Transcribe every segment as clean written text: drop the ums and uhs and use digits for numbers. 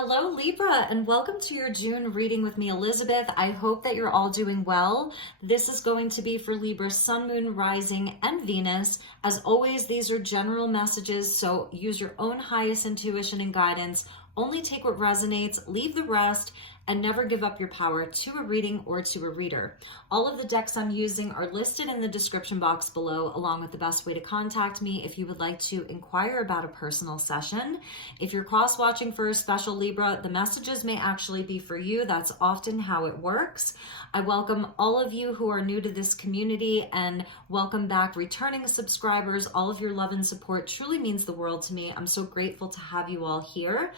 Hello Libra, and welcome to your June reading with me, Elizabeth. I hope that you're all doing well. This is going to be for Libra, Sun, Moon, Rising, and Venus. As always, these are general messages, so use your own highest intuition and guidance. Only take what resonates, leave the rest, and never give up your power to a reading or to a reader. All of the decks I'm using are listed in the description box below, along with the best way to contact me if you would like to inquire about a personal session. If you're cross-watching for a special Libra, the messages may actually be for you. That's often how it works. I welcome all of you who are new to this community, and welcome back returning subscribers. All of your love and support truly means the world to me. I'm so grateful to have you all here.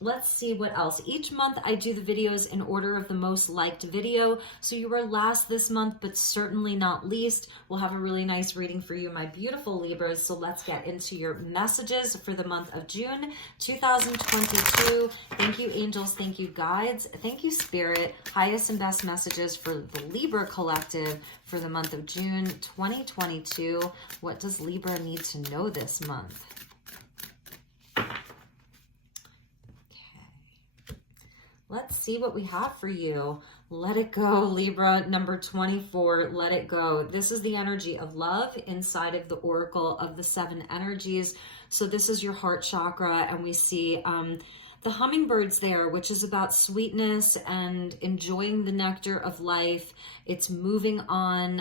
Let's see what else. Each month I do the videos in order of the most liked video. So you are last this month, but certainly not least. We'll have a really nice reading for you, my beautiful Libras. So let's get into your messages for the month of June 2022. Thank you, angels. Thank you, guides. Thank you, Spirit. Highest and best messages for the Libra collective for the month of June 2022. What does Libra need to know this month? Let's see what we have for you. Let it go, Libra, number 24, let it go. This is the energy of love inside of the Oracle of the Seven Energies. So this is your heart chakra, and we see the hummingbirds there, which is about sweetness and enjoying the nectar of life. It's moving on.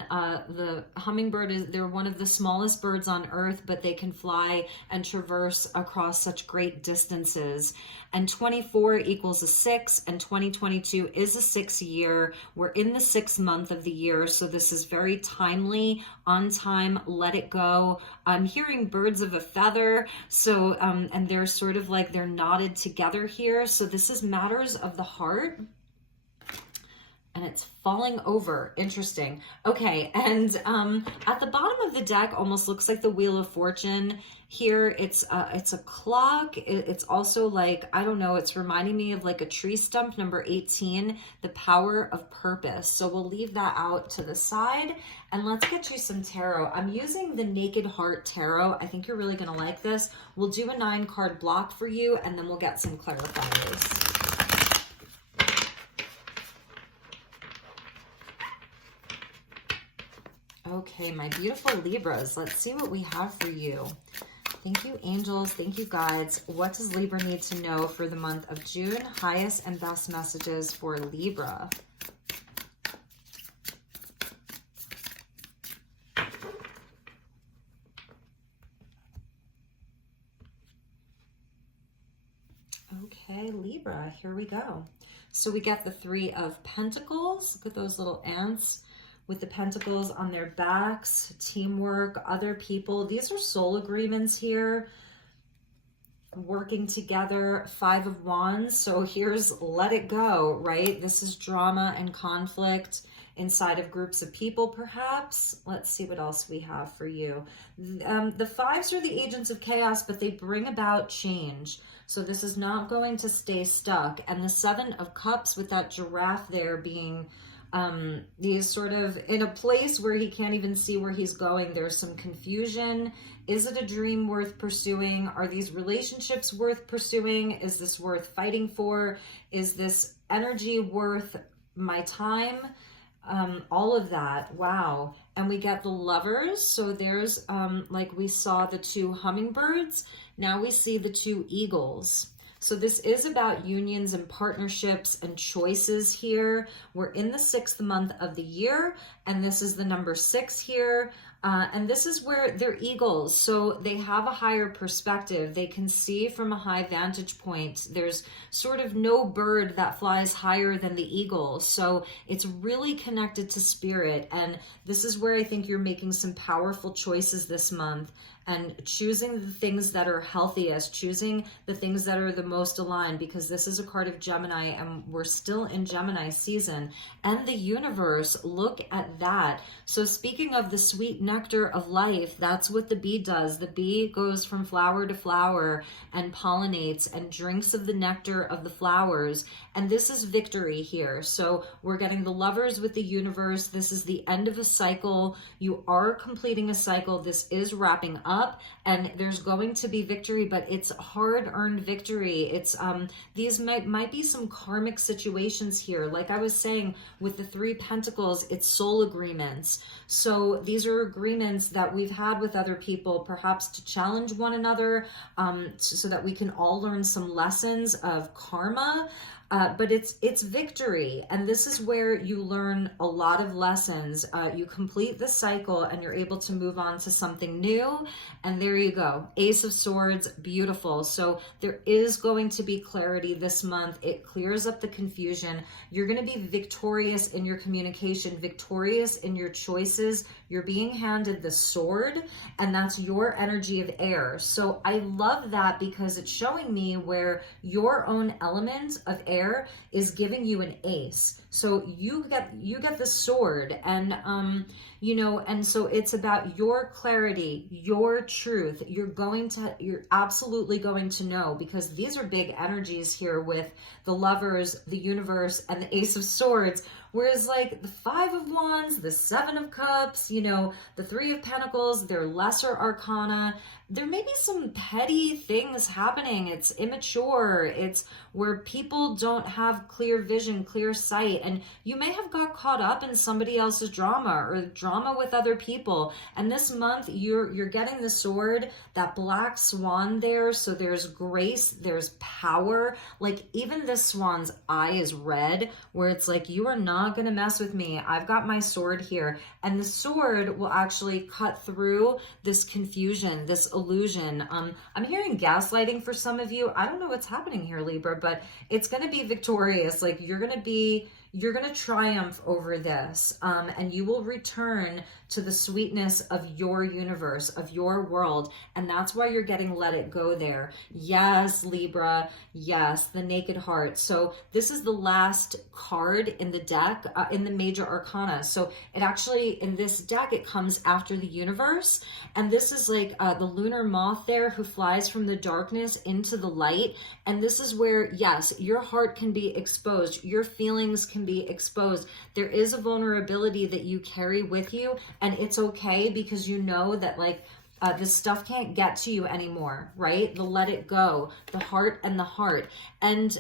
The hummingbird they're one of the smallest birds on earth, but they can fly and traverse across such great distances. And 24 equals a 6, and 2022 is a 6 year. We're in the 6th month of the year, so this is very timely, on time, let it go. I'm hearing birds of a feather, so, and they're sort of like, they're knotted together here. So this is matters of the heart. And it's falling over. Interesting. Okay, and at the bottom of the deck almost looks like the Wheel of Fortune. Here it's a clock. It's also like, I don't know, it's reminding me of like a tree stump, number 18, the power of purpose. So we'll leave that out to the side, and let's get you some tarot. I'm using the Naked Heart Tarot. I think you're really gonna like this. We'll do a 9-card block for you, and then we'll get some clarifiers. Okay, my beautiful Libras, let's see what we have for you. Thank you, angels. Thank you, guides. What does Libra need to know for the month of June? Highest and best messages for Libra. Okay, Libra, here we go. So we get the 3 of Pentacles. Look at those little ants with the pentacles on their backs, teamwork, other people. These are soul agreements here, working together. 5 of Wands. So here's let it go, right? This is drama and conflict inside of groups of people, perhaps. Let's see what else we have for you. The 5s are the agents of chaos, but they bring about change. So this is not going to stay stuck. And the 7 of Cups with that giraffe there being he's sort of in a place where he can't even see where he's going. There's some confusion. Is it a dream worth pursuing? Are these relationships worth pursuing? Is this worth fighting for? Is this energy worth my time? All of that. Wow. And we get the Lovers. So there's like we saw the 2 hummingbirds. Now we see the 2 eagles. So this is about unions and partnerships and choices here. We're in the 6th month of the year, and this is the number 6 here. And this is where they're eagles. So they have a higher perspective. They can see from a high vantage point. There's sort of no bird that flies higher than the eagle. So it's really connected to spirit. And this is where I think you're making some powerful choices this month, and choosing the things that are healthiest, choosing the things that are the most aligned, because this is a card of Gemini, and we're still in Gemini season. And the universe, look at that. So speaking of the sweet nectar of life, that's what the bee does. The bee goes from flower to flower and pollinates and drinks of the nectar of the flowers. And this is victory here. So we're getting the Lovers with the universe. This is the end of a cycle. You are completing a cycle. This is wrapping up. up, and there's going to be victory, but it's hard-earned victory. It's these might be some karmic situations here. Like I was saying with the 3 Pentacles, it's soul agreements. So these are agreements that we've had with other people, perhaps to challenge one another, so that we can all learn some lessons of karma. But it's victory, and this is where you learn a lot of lessons. You complete the cycle and you're able to move on to something new, and there you go. Ace of Swords, beautiful. So there is going to be clarity this month. It clears up the confusion. You're going to be victorious in your communication, victorious in your choices. You're being handed the sword, and that's your energy of air. So I love that because it's showing me where your own element of air is giving you an ace. So you get the sword, and you know, and so it's about your clarity, your truth. You're absolutely going to know, because these are big energies here with the Lovers, the Universe, and the Ace of Swords. Whereas like the 5 of Wands, the 7 of Cups, you know, the 3 of Pentacles, they're lesser arcana. There may be some petty things happening. It's immature. It's where people don't have clear vision, clear sight. And you may have got caught up in somebody else's drama or drama with other people. And this month you're getting the sword, that black swan there. So there's grace, there's power. Like even this swan's eye is red, where it's like, you are not going to mess with me. I've got my sword here. And the sword will actually cut through this confusion, this illusion. I'm hearing gaslighting for some of you. I don't know what's happening here, Libra, but it's going to be victorious. Like you're going to triumph over this, and you will return to the sweetness of your universe, of your world. And that's why you're getting let it go there. Yes, Libra. Yes, the Naked Heart. So this is the last card in the deck, in the major arcana. So it actually, in this deck, it comes after the Universe. And this is like the lunar moth there who flies from the darkness into the light. And this is where, yes, your heart can be exposed. Your feelings can be exposed. There is a vulnerability that you carry with you, and it's okay, because you know that like this stuff can't get to you anymore, right? The let it go, the heart and the heart. And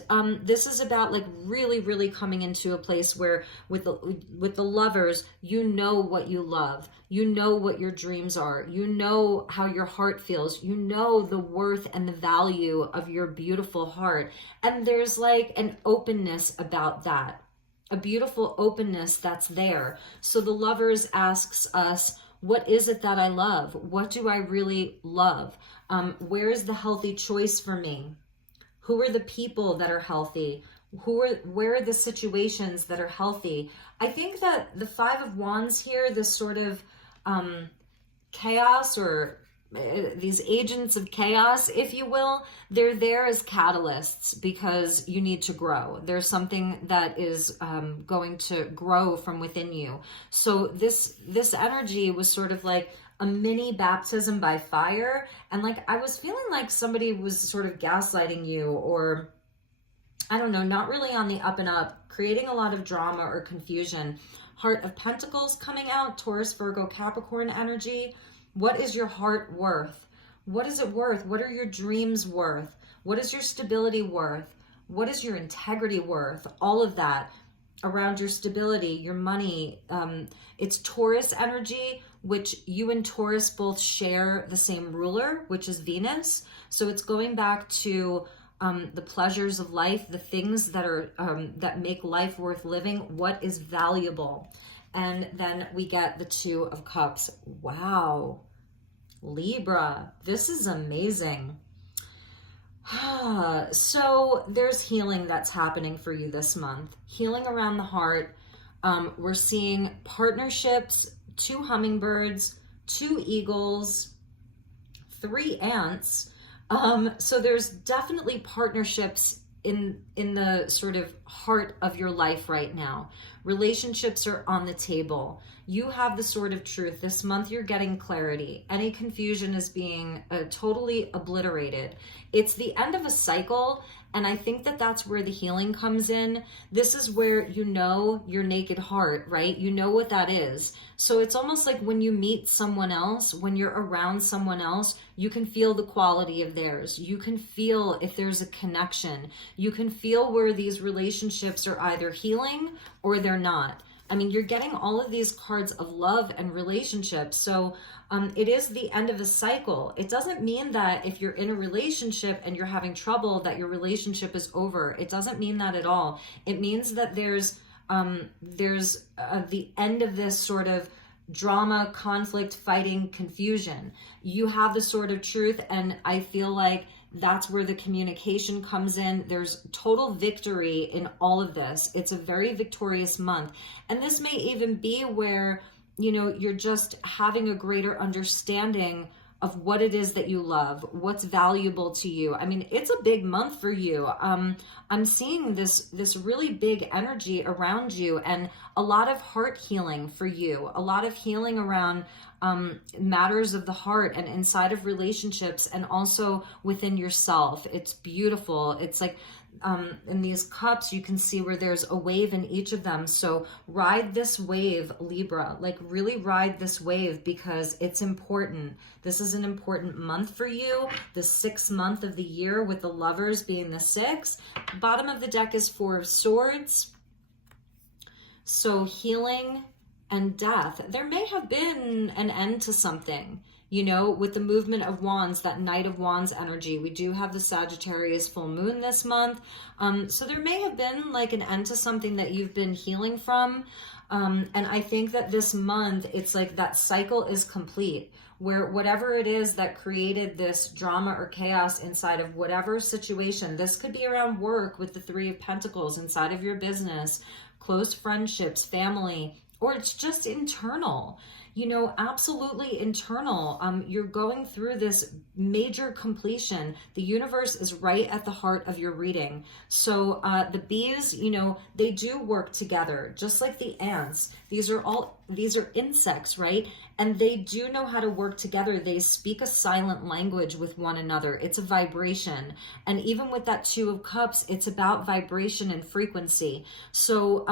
this is about like really, really coming into a place where with the Lovers, you know what you love. You know what your dreams are. You know how your heart feels. You know the worth and the value of your beautiful heart. And there's like an openness about that, a beautiful openness that's there. So the Lovers asks us, what is it that I love? What do I really love? Where is the healthy choice for me? Who are the people that are healthy? Where are the situations that are healthy? I think that the 5 of Wands here, this sort of chaos, or these agents of chaos, if you will, they're there as catalysts because you need to grow. There's something that is going to grow from within you. So this energy was sort of like a mini baptism by fire. And like, I was feeling like somebody was sort of gaslighting you, or I don't know, not really on the up and up, creating a lot of drama or confusion. Heart of Pentacles coming out, Taurus, Virgo, Capricorn energy. What is your heart worth? What is it worth? What are your dreams worth? What is your stability worth? What is your integrity worth? All of that around your stability, your money. It's Taurus energy, which you and Taurus both share the same ruler, which is Venus. So it's going back to the pleasures of life, the things that are that make life worth living, what is valuable. And then we get the 2 of Cups. Wow. Libra, this is amazing. So there's healing that's happening for you this month. Healing around the heart. We're seeing partnerships, 2 hummingbirds, 2 eagles, 3 ants. So there's definitely partnerships in the sort of heart of your life right now. Relationships are on the table. You have the sword of truth. This month you're getting clarity. Any confusion is being totally obliterated. It's the end of a cycle, And I think that that's where the healing comes in. This is where you know your naked heart, right? You know what that is. So it's almost like when you meet someone else, when you're around someone else, you can feel the quality of theirs. You can feel if there's a connection. You can feel where these relationships are either healing or they're not. I mean, you're getting all of these cards of love and relationships. So it is the end of a cycle. It doesn't mean that if you're in a relationship and you're having trouble, that your relationship is over. It doesn't mean that at all. It means that there's the end of this sort of drama, conflict, fighting, confusion. You have the sword of truth, and I feel like that's where the communication comes in. There's total victory in all of this. It's a very victorious month. And this may even be where, you know, you're just having a greater understanding of what it is that you love, what's valuable to you. I mean, it's a big month for you. I'm seeing this really big energy around you, and a lot of heart healing for you, a lot of healing around matters of the heart and inside of relationships, and also within yourself. It's beautiful. It's like in these cups, you can see where there's a wave in each of them. So ride this wave, Libra, like really ride this wave, because it's important. This is an important month for you. The 6th month of the year, with the Lovers being the 6th. Bottom of the deck is 4 of Swords. So healing and death. There may have been an end to something. You know, with the movement of wands, that Knight of Wands energy, we do have the Sagittarius full moon this month. So there may have been like an end to something that you've been healing from. And I think that this month, it's like that cycle is complete, where whatever it is that created this drama or chaos inside of whatever situation, this could be around work with the 3 of Pentacles, inside of your business, close friendships, family, or it's just internal. You know, absolutely internal. You're going through this major completion. The universe is right at the heart of your reading. So the bees, you know, they do work together, just like the ants. These are insects, right? And they do know how to work together. They speak a silent language with one another. It's a vibration. And even with that 2 of Cups, it's about vibration and frequency. So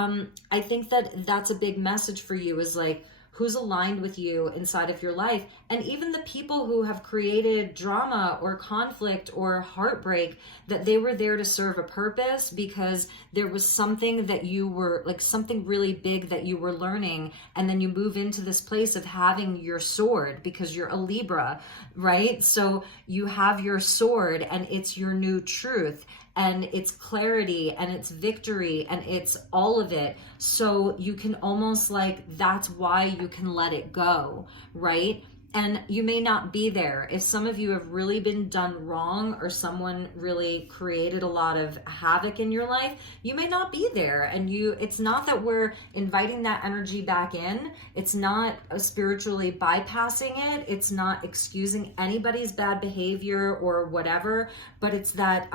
I think that that's a big message for you, is like, who's aligned with you inside of your life. And even the people who have created drama or conflict or heartbreak, that they were there to serve a purpose, because there was something that you were, like something really big that you were learning. And then you move into this place of having your sword, because you're a Libra, right? So you have your sword, and it's your new truth, and it's clarity, and it's victory, and it's all of it. So you can almost like, that's why you can let it go, right? And you may not be there. If some of you have really been done wrong, or someone really created a lot of havoc in your life, you may not be there. And it's not that we're inviting that energy back in. It's not spiritually bypassing it. It's not excusing anybody's bad behavior or whatever, but it's that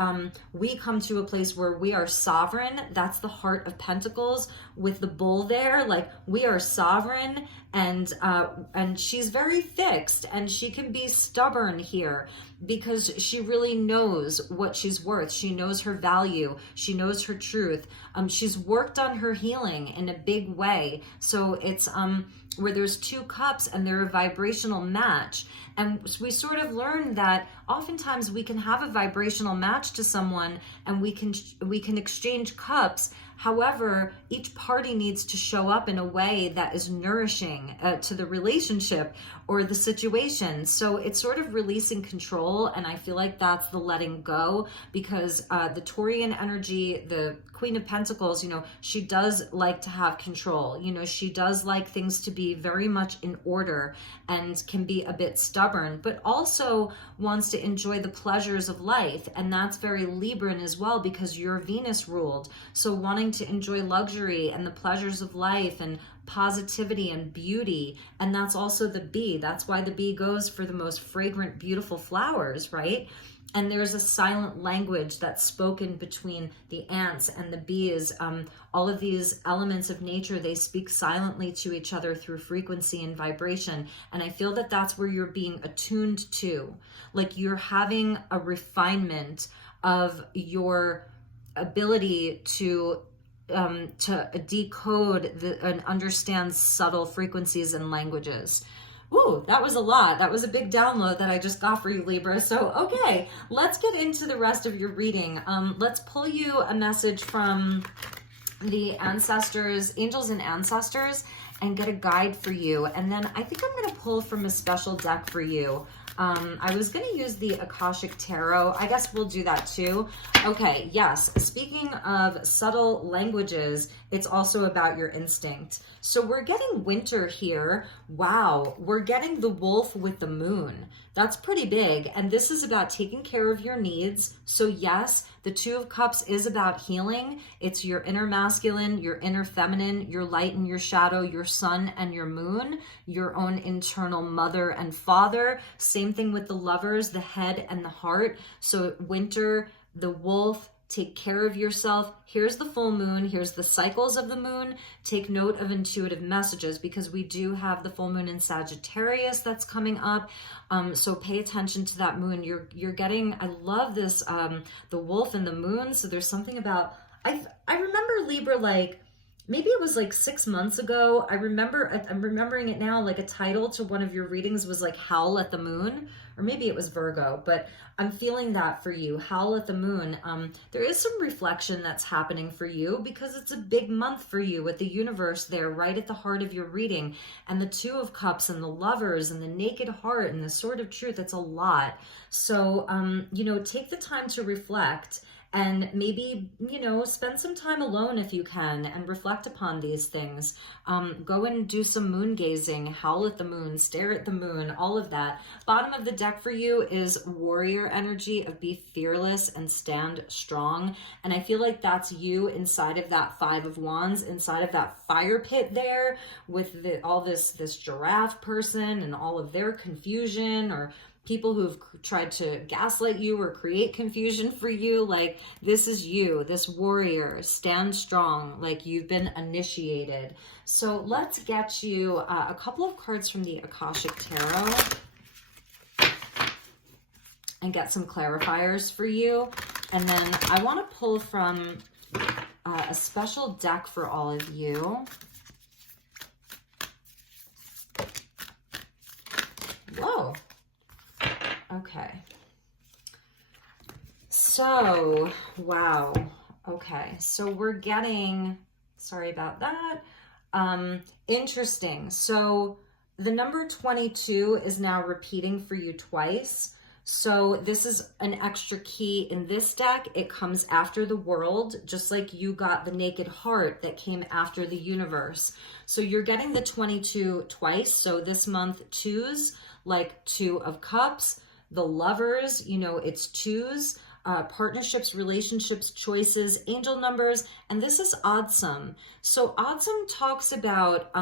we come to a place where we are sovereign. That's the heart of Pentacles with the bull there. Like, we are sovereign, and she's very fixed, and she can be stubborn here, because she really knows what she's worth. She knows her value. She knows her truth. She's worked on her healing in a big way. So it's where there's 2 cups and they're a vibrational match. And we sort of learned that oftentimes we can have a vibrational match to someone, and we can exchange cups. However, each party needs to show up in a way that is nourishing to the relationship or the situation. So it's sort of releasing control, and I feel like that's the letting go, because the Taurian energy, the Queen of Pentacles, you know, she does like to have control. You know, she does like things to be very much in order, and can be a bit stubborn, but also wants to enjoy the pleasures of life. And that's very Libran as well, because you're Venus ruled. So wanting to enjoy luxury and the pleasures of life and positivity and beauty. And that's also the bee. That's why the bee goes for the most fragrant, beautiful flowers, right? And there's a silent language that's spoken between the ants and the bees. All of these elements of nature, they speak silently to each other through frequency and vibration. And I feel that that's where you're being attuned to. Like, you're having a refinement of your ability to decode and understand subtle frequencies and languages. Ooh, that was a lot. That was a big download that I just got for you, Libra. So, okay, let's get into the rest of your reading. Let's pull you a message from the ancestors, angels and ancestors, and get a guide for you. And then I think I'm going to pull from a special deck for you. I was going to use the Akashic Tarot. I guess we'll do that too. Okay, yes. Speaking of subtle languages, it's also about your instinct. So we're getting winter here. Wow. We're getting the wolf with the moon. That's pretty big. And this is about taking care of your needs. So yes, the Two of Cups is about healing. It's your inner masculine, your inner feminine, your light and your shadow, your sun and your moon, your own internal mother and father. Same thing with the Lovers, the head and the heart. So winter, the wolf, take care of yourself. Here's the full moon. Here's the cycles of the moon. Take note of intuitive messages because we do have the full moon in Sagittarius that's coming up. So pay attention to that moon. You're getting, I love this, the wolf and the moon. So there's something about, I remember Libra, like, maybe it was like 6 months ago. I'm remembering it now, like a title to one of your readings was like Howl at the Moon, or maybe it was Virgo, but I'm feeling that for you, Howl at the Moon. There is some reflection that's happening for you because it's a big month for you with the universe there right at the heart of your reading, and the Two of Cups and the Lovers and the Naked Heart and the Sword of Truth. It's a lot. So, take the time to reflect. And maybe, spend some time alone if you can and reflect upon these things. Go and do some moon gazing, howl at the moon, stare at the moon, all of that. Bottom of the deck for you is warrior energy of be fearless and stand strong. And I feel like that's you inside of that Five of Wands, inside of that fire pit there with all this giraffe person and all of their confusion, or people who've tried to gaslight you or create confusion for you. Like, this is you, this warrior. Stand strong, like you've been initiated. So let's get you a couple of cards from the Akashic Tarot and get some clarifiers for you. And then I want to pull from a special deck for all of you. Whoa. Okay. So, wow. Okay. So we're getting, sorry about that. Interesting. So the number 22 is now repeating for you twice. So this is an extra key in this deck. It comes after the World, just like you got the Naked Heart that came after the Universe. So you're getting the 22 twice. So this month, twos, like Two of Cups, the Lovers, it's twos, partnerships, relationships, choices, angel numbers, and this is Awesome. So Awesome talks about,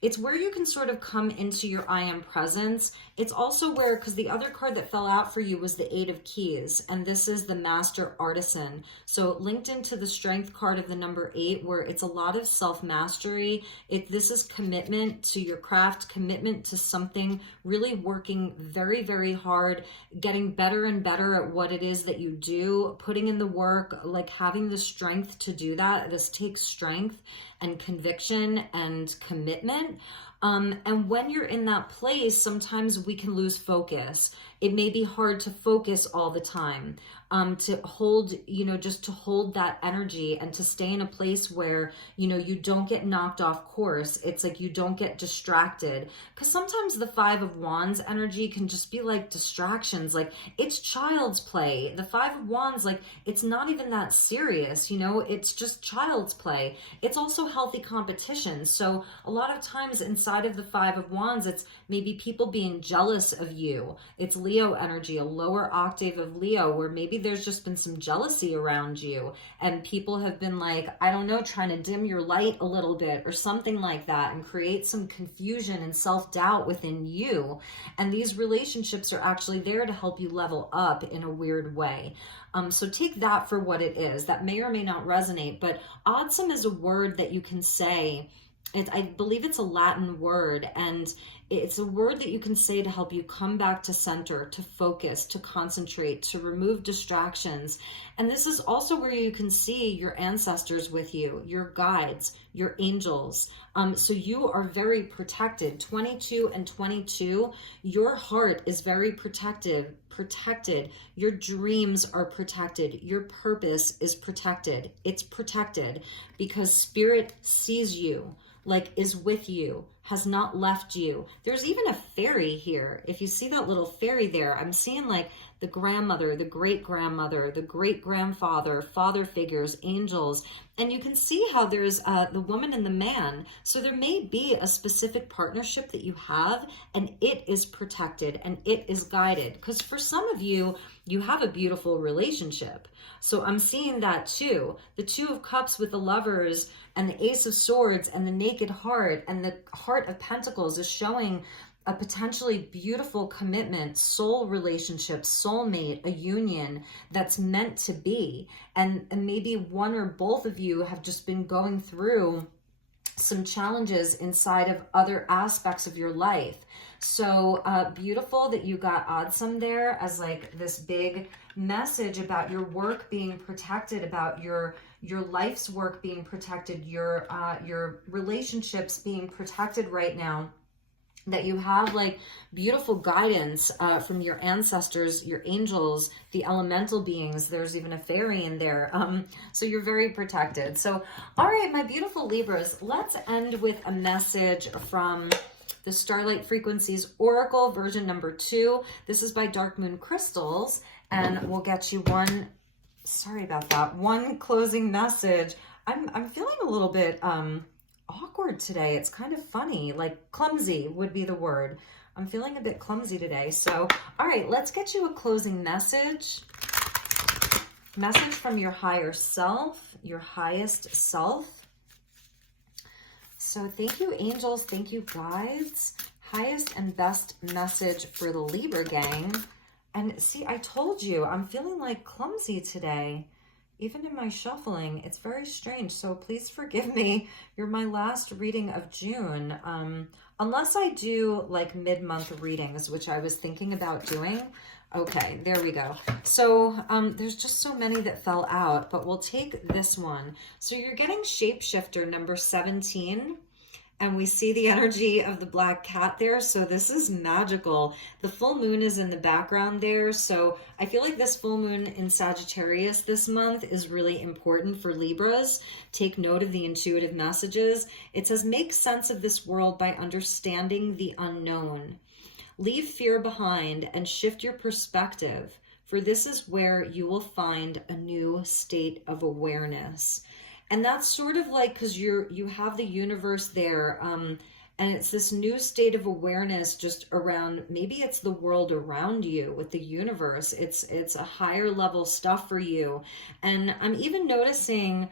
it's where you can sort of come into your I am presence. It's also where, because the other card that fell out for you was the Eight of Keys, and this is the Master Artisan. So linked into the Strength card of the number 8, where it's a lot of self-mastery. This is commitment to your craft, commitment to something, really working very, very hard, getting better and better at what it is that you do, putting in the work, like having the strength to do that. This takes strength and conviction and commitment. And when you're in that place, sometimes we can lose focus. It may be hard to focus all the time, to hold, just to hold that energy and to stay in a place where, you don't get knocked off course. It's like you don't get distracted. Because sometimes the Five of Wands energy can just be like distractions. Like, it's child's play. The Five of Wands, like, it's not even that serious, it's just child's play. It's also healthy competition. So a lot of times inside of the Five of Wands, it's maybe people being jealous of you. It's Leo energy, a lower octave of Leo, where maybe there's just been some jealousy around you and people have been like, I don't know, trying to dim your light a little bit or something like that, and create some confusion and self-doubt within you. And these relationships are actually there to help you level up in a weird way. So take that for what it is. That may or may not resonate, but awesome is a word that you can say. I believe it's a Latin word, and It's a word that you can say to help you come back to center, to focus, to concentrate, to remove distractions. And this is also where you can see your ancestors with you, your guides, your angels. So you are very protected. 22 and 22, your heart is very protected. Your dreams are protected. Your purpose is protected. It's protected because spirit sees you, like is with you, has not left you. There's even a fairy here. If you see that little fairy there, I'm seeing like the grandmother, the great-grandmother, the great-grandfather, father figures, angels. And you can see how there's the woman and the man. So there may be a specific partnership that you have, and it is protected and it is guided. Because for some of you, you have a beautiful relationship. So I'm seeing that too. The Two of Cups with the Lovers and the Ace of Swords and the Naked Heart and the Heart of Pentacles is showing a potentially beautiful commitment, soul relationship, soulmate, a union that's meant to be. And maybe one or both of you have just been going through some challenges inside of other aspects of your life. So beautiful that you got Odsum there as like this big message about your work being protected, about your life's work being protected, your relationships being protected right now. That you have like beautiful guidance from your ancestors, your angels, the elemental beings. There's even a fairy in there. So you're very protected. So, all right, my beautiful Libras, let's end with a message from the Starlight Frequencies Oracle version number 2. This is by Dark Moon Crystals, and we'll get you one, sorry about that, one closing message. I'm feeling a little bit awkward today. It's kind of funny, like clumsy would be the word. I'm feeling a bit clumsy today. So, all right, let's get you a closing message. Message from your higher self, your highest self. So thank you, angels. Thank you, guides. Highest and best message for the Libra gang. And see, I told you, I'm feeling like clumsy today. Even in my shuffling, it's very strange. So please forgive me. You're my last reading of June. Unless I do like mid-month readings, which I was thinking about doing. Okay, there we go. So there's just so many that fell out, but we'll take this one. So you're getting Shapeshifter number 17. And we see the energy of the black cat there. So this is magical. The full moon is in the background there. So I feel like this full moon in Sagittarius this month is really important for Libras. Take note of the intuitive messages. It says, make sense of this world by understanding the unknown. Leave fear behind and shift your perspective, for this is where you will find a new state of awareness. And that's sort of like, because you have the universe there, and it's this new state of awareness just around, maybe it's the world around you with the universe. It's a higher level stuff for you. And I'm even noticing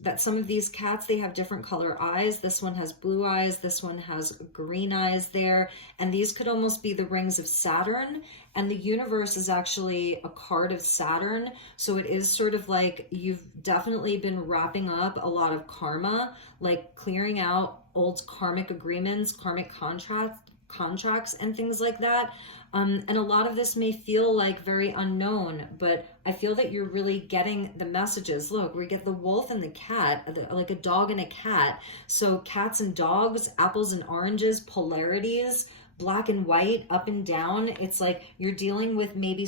that some of these cats, they have different color eyes. This one has blue eyes. This one has green eyes there. And these could almost be the rings of Saturn. And the universe is actually a card of Saturn. So it is sort of like you've definitely been wrapping up a lot of karma, like clearing out old karmic agreements, karmic contracts and things like that. And a lot of this may feel like very unknown, but I feel that you're really getting the messages. Look, we get the wolf and the cat, like a dog and a cat. So cats and dogs, apples and oranges, polarities, black and white, up and down. It's like you're dealing with maybe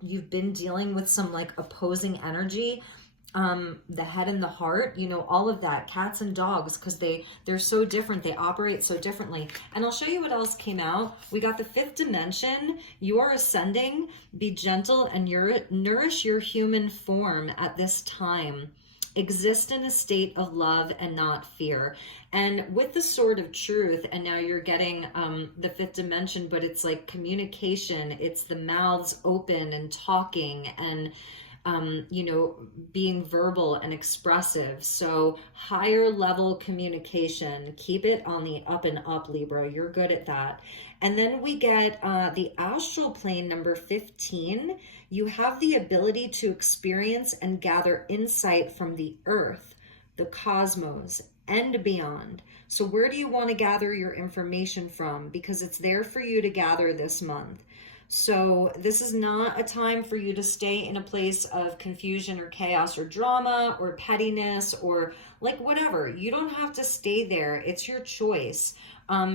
you've been dealing with some like opposing energy. The head and the heart, you know, all of that, cats and dogs, because they're so different, they operate so differently. And I'll show you what else came out. We got the 5th dimension. You are ascending. Be gentle and nourish your human form at this time. Exist in a state of love and not fear. And with the Sword of Truth, and now you're getting the 5th dimension, but it's like communication. It's the mouths open and talking and you know, being verbal and expressive. So higher level communication, keep it on the up and up, Libra. You're good at that. And then we get the astral plane number 15. You have the ability to experience and gather insight from the earth, the cosmos, and beyond. So where do you want to gather your information from? Because it's there for you to gather this month. So this is not a time for you to stay in a place of confusion or chaos or drama or pettiness or like whatever. You don't have to stay there. It's your choice.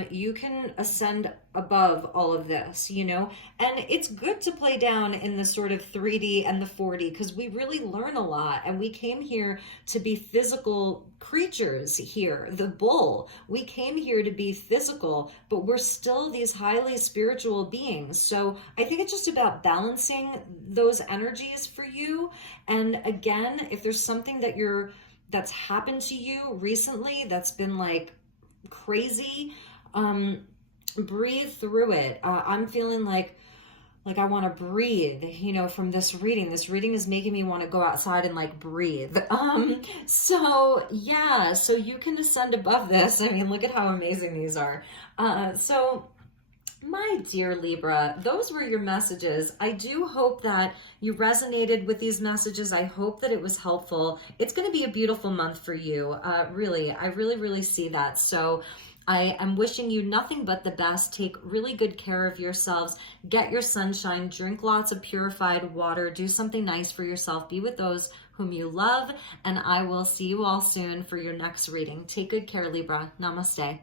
You can ascend above all of this, you know, and it's good to play down in the sort of 3D and the 4D because we really learn a lot, and we came here to be physical creatures here. The bull, we came here to be physical, but we're still these highly spiritual beings. So I think it's just about balancing those energies for you. And again, if there's something that's happened to you recently that's been like crazy, breathe through it. I'm feeling like I want to breathe, you know, from this reading. This reading is making me want to go outside and like breathe. So yeah, so you can ascend above this. I mean, look at how amazing these are. So my dear Libra, those were your messages. I do hope that you resonated with these messages. I hope that it was helpful. It's going to be a beautiful month for you. Really, I really see that. So I am wishing you nothing but the best. Take really good care of yourselves. Get your sunshine. Drink lots of purified water. Do something nice for yourself. Be with those whom you love. And I will see you all soon for your next reading. Take good care, Libra. Namaste.